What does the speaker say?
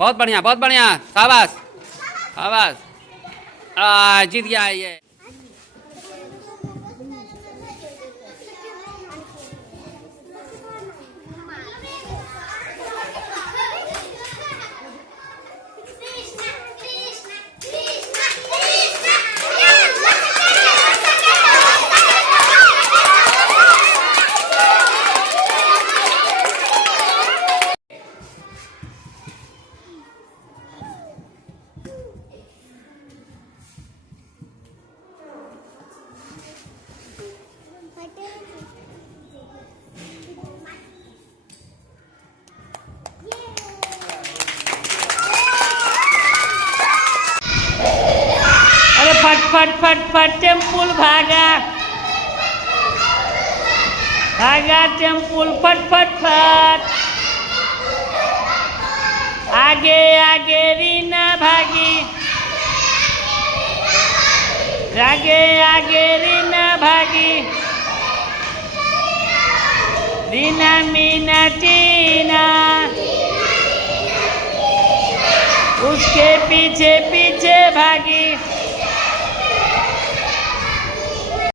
बहुत बढ़िया शाबाश शाबाश जीत गया है ये। फट फट फट फट टेम्पुल भागा भागा टेम्पुल फट फट फट आगे आगे रीना भागी आगे आगे रीना भागी रीना मीना टीना उसके पीछे पीछे भागी